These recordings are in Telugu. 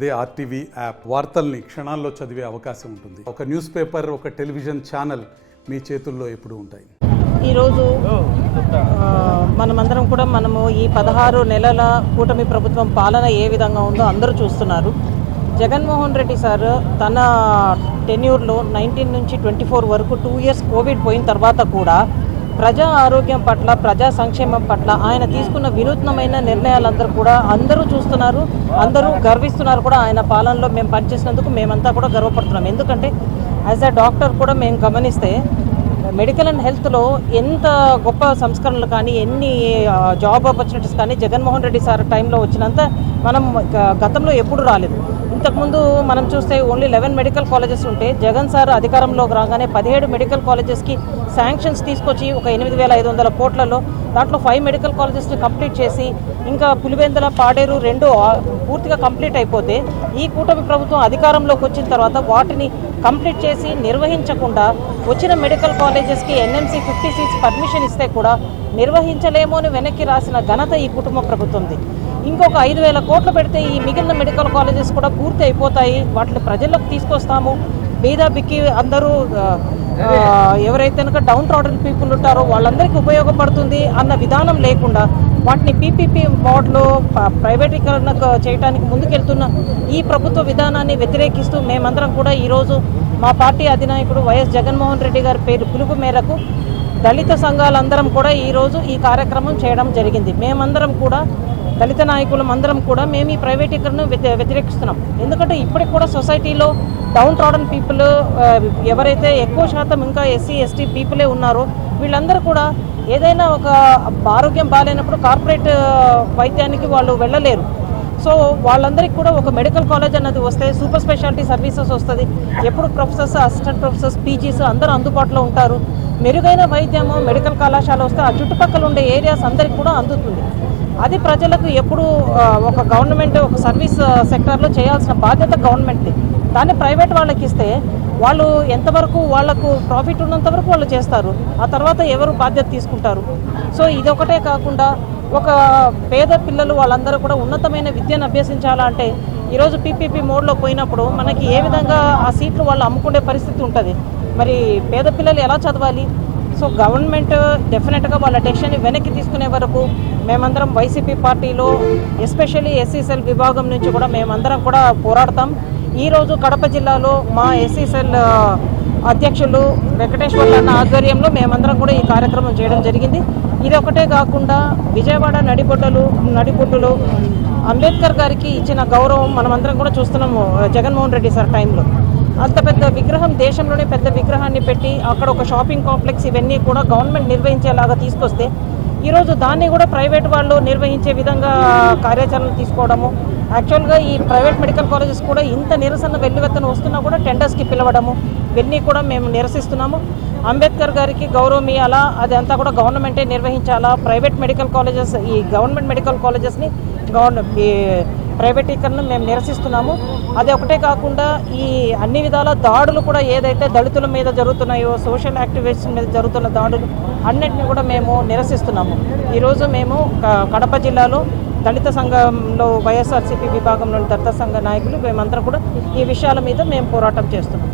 అదే ఆర్టీవీ యాప్ వార్తల్ని క్షణాల్లో చదివే అవకాశం ఉంటుంది. ఒక న్యూస్ పేపర్, ఒక టెలివిజన్ ఛానల్ మీ చేతుల్లో ఎప్పుడూ ఉంటాయి. ఈరోజు మనమందరం కూడా ఈ 16 నెలల కూటమి ప్రభుత్వం పాలన ఏ విధంగా ఉందో అందరూ చూస్తున్నారు. జగన్మోహన్ రెడ్డి సార్ తన టెన్యూర్లో 19 నుంచి 24 వరకు 2 ఇయర్స్ కోవిడ్ పోయిన తర్వాత కూడా ప్రజా ఆరోగ్యం పట్ల, ప్రజా సంక్షేమం పట్ల ఆయన తీసుకున్న వినూత్నమైన నిర్ణయాలందరూ కూడా అందరూ చూస్తున్నారు, అందరూ గర్విస్తున్నారు కూడా. ఆయన పాలనలో మేము పనిచేసినందుకు మేమంతా కూడా గర్వపడుతున్నాం. ఎందుకంటే యాజ్ అ డాక్టర్ కూడా మేము గమనిస్తే మెడికల్ అండ్ హెల్త్లో ఎంత గొప్ప సంస్కరణలు కానీ, ఎన్ని జాబ్ ఆపర్చునిటీస్ కానీ జగన్మోహన్ రెడ్డి సార్ టైంలో వచ్చినంత మనం గతంలో ఎప్పుడు రాలేదు. ఇంతకుముందు మనం చూస్తే ఓన్లీ 11 మెడికల్ కాలేజెస్ ఉంటే జగన్ సార్ అధికారంలోకి రాగానే 17 మెడికల్ కాలేజెస్కి శాంక్షన్స్ తీసుకొచ్చి ఒక 8,500 కోట్లలో దాంట్లో 5 మెడికల్ కాలేజెస్ని కంప్లీట్ చేసి, ఇంకా పులివెందుల, పాడేరు 2 పూర్తిగా కంప్లీట్ అయిపోతే ఈ కూటమి ప్రభుత్వం అధికారంలోకి వచ్చిన తర్వాత వాటిని కంప్లీట్ చేసి నిర్వహించకుండా వచ్చిన మెడికల్ కాలేజెస్కి ఎన్ఎంసీ 50 సీట్స్ పర్మిషన్ ఇస్తే కూడా నిర్వహించలేమో అని వెనక్కి రాసిన ఘనత ఈ కుటుంబ ప్రభుత్వంది. ఇంకొక 5,000 కోట్లు పెడితే ఈ మిగిలిన మెడికల్ కాలేజెస్ కూడా పూర్తి అయిపోతాయి, వాటిని ప్రజల్లోకి తీసుకొస్తాము, బీద బిక్కి అందరూ ఎవరైతే కనుక డౌన్ ట్రాడెన్ పీపుల్ ఉంటారో వాళ్ళందరికీ ఉపయోగపడుతుంది అన్న విధానం లేకుండా వాటిని పీపీపీ మోడ్లో ప్రైవేటీకరణ చేయడానికి ముందుకెళ్తున్న ఈ ప్రభుత్వ విధానాన్ని వ్యతిరేకిస్తూ మేమందరం కూడా ఈరోజు మా పార్టీ అధినాయకుడు వైఎస్ జగన్మోహన్ రెడ్డి గారి పిలుపు మేరకు దళిత సంఘాలందరం కూడా ఈరోజు ఈ కార్యక్రమం చేయడం జరిగింది. మేమందరం కూడా దళిత నాయకులం అందరం కూడా మేము ఈ ప్రైవేటీకరణను వ్యతిరేకిస్తున్నాం. ఎందుకంటే ఇప్పటికి కూడా సొసైటీలో డౌన్ ట్రాడన్ పీపుల్ ఎవరైతే ఎక్కువ శాతం ఇంకా ఎస్సీ ఎస్టీ పీపులే ఉన్నారో వీళ్ళందరూ కూడా ఏదైనా ఒక ఆరోగ్యం బాగాలేనప్పుడు కార్పొరేట్ వైద్యానికి వాళ్ళు వెళ్ళలేరు. సో వాళ్ళందరికీ కూడా ఒక మెడికల్ కాలేజ్ అన్నది వస్తే సూపర్ స్పెషాలిటీ సర్వీసెస్ వస్తుంది. ఎప్పుడు ప్రొఫెసర్స్, అసిస్టెంట్ ప్రొఫెసర్స్, పీజీస్ అందరూ అందుబాటులో ఉంటారు. మెరుగైన వైద్యము మెడికల్ కళాశాల వస్తే ఆ చుట్టుపక్కల ఉండే ఏరియాస్ అందరికీ కూడా అందుతుంది. అది ప్రజలకు ఎప్పుడు ఒక గవర్నమెంట్ ఒక సర్వీస్ సెక్టార్లో చేయాల్సిన బాధ్యత గవర్నమెంట్ది. దాన్ని ప్రైవేట్ వాళ్ళకి ఇస్తే వాళ్ళు ఎంతవరకు వాళ్ళకు ప్రాఫిట్ ఉన్నంత వరకు వాళ్ళు చేస్తారు, ఆ తర్వాత ఎవరు బాధ్యత తీసుకుంటారు? సో ఇదొకటే కాకుండా ఒక పేద పిల్లలు వాళ్ళందరూ కూడా ఉన్నతమైన విద్యను అభ్యసించాలంటే ఈరోజు పీపీపీ మోడ్లో పోయినప్పుడు మనకి ఏ విధంగా ఆ సీట్లు వాళ్ళు అమ్ముకునే పరిస్థితి ఉంటుంది. మరి పేద పిల్లలు ఎలా చదవాలి? సో గవర్నమెంట్ డెఫినెట్గా వాళ్ళ డెసిషన్ వెనక్కి తీసుకునే వరకు మేమందరం వైసీపీ పార్టీలో ఎస్పెషల్లీ ఎస్సీ సెల్ విభాగం నుంచి కూడా మేమందరం కూడా పోరాడతాం. ఈరోజు కడప జిల్లాలో మా ఎస్సీ సెల్ అధ్యక్షులు వెంకటేశ్వర్లు అన్న ఆధ్వర్యంలో మేమందరం కూడా ఈ కార్యక్రమం చేయడం జరిగింది. ఇది ఒకటే కాకుండా విజయవాడ నడిబొడ్డులో అంబేద్కర్ గారికి ఇచ్చిన గౌరవం మనమందరం కూడా చూస్తున్నాము. జగన్మోహన్ రెడ్డి సార్ టైంలో అంత పెద్ద విగ్రహం, దేశంలోనే పెద్ద విగ్రహాన్ని పెట్టి అక్కడ ఒక షాపింగ్ కాంప్లెక్స్ ఇవన్నీ కూడా గవర్నమెంట్ నిర్వహించేలాగా తీసుకొస్తే ఈరోజు దాన్ని కూడా ప్రైవేట్ వాళ్ళు నిర్వహించే విధంగా కార్యాచరణలు తీసుకోవడము. యాక్చువల్గా ఈ ప్రైవేట్ మెడికల్ కాలేజెస్ కూడా ఇంత నిరసన వెల్లువెత్తన వస్తున్నా కూడా టెండర్స్కి పిలవడము ఇవన్నీ కూడా మేము నిరసిస్తున్నాము. అంబేద్కర్ గారికి గౌరవం ఇవ్వాలా, అది అంతా కూడా గవర్నమెంటే నిర్వహించాలా. ప్రైవేట్ మెడికల్ కాలేజెస్, ఈ గవర్నమెంట్ మెడికల్ కాలేజెస్ని ప్రైవేటీకరణ మేము నిరసిస్తున్నాము. అది ఒకటే కాకుండా ఈ అన్ని విధాల దాడులు కూడా ఏదైతే దళితుల మీద జరుగుతున్నాయో, సోషల్ యాక్టివిస్ట్ మీద జరుగుతున్న దాడులు అన్నింటినీ కూడా మేము నిరసిస్తున్నాము. ఈరోజు మేము కడప జిల్లాలో దళిత సంఘంలో వైఎస్ఆర్సీపీ విభాగంలోని దళిత సంఘ నాయకులు మేమందరం కూడా ఈ విషయాల మీద మేము పోరాటం చేస్తున్నాం.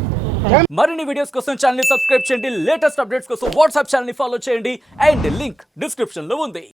మరిన్ని వీడియోస్ కోసం ఛానల్ ని సబ్స్క్రైబ్ చేయండి, లేటెస్ట్ అప్డేట్స్ కోసం వాట్సాప్ ఛానల్ ని ఫాలో చేయండి అండ్ లింక్ డిస్క్రిప్షన్ లో ఉంది.